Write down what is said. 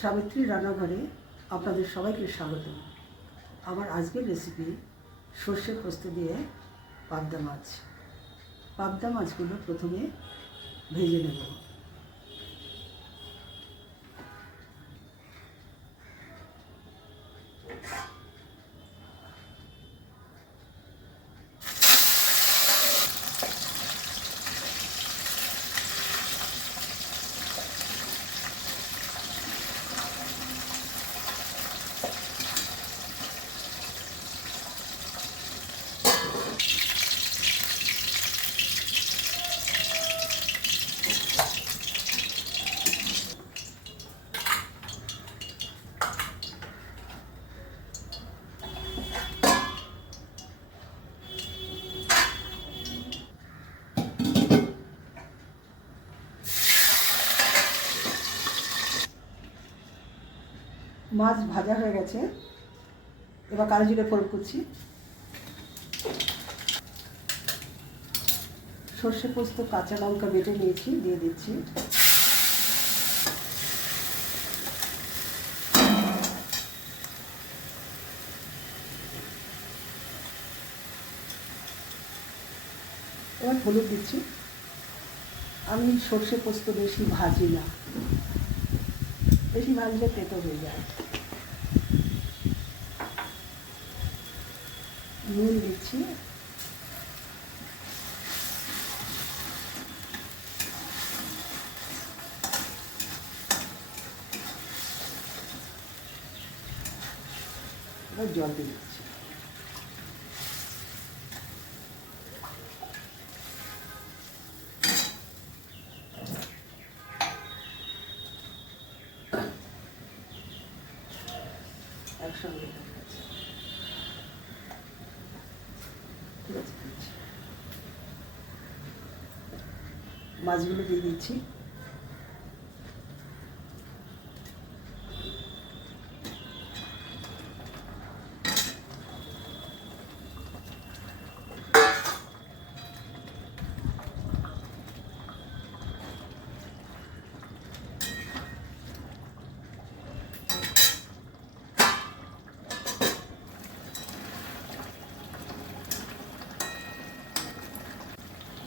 সাবিত্রী রান্নাঘরে আপনাদের সবাইকে স্বাগত। আমার আজকের রেসিপি সর্ষে পোস্ত দিয়ে পাবদা মাছ। পাবদা মাছগুলো প্রথমে ভেজে নেব। মাছ ভাজা হয়ে গেছে। এবার কালো জিরে ফোড়ন করছি। সর্ষে পোস্ত, কাঁচা লঙ্কা বেটে নিয়েছি, দিয়ে দিচ্ছি। এবার হলুদ দিচ্ছি। আমি সর্ষে পোস্ত বেশি ভাজি না। বেশি ভাজলে তেতো হয়ে যায় নুন দিচ্ছি জল দিয়ে দিচ্ছি মাছগুলো দিয়ে দিচ্ছি।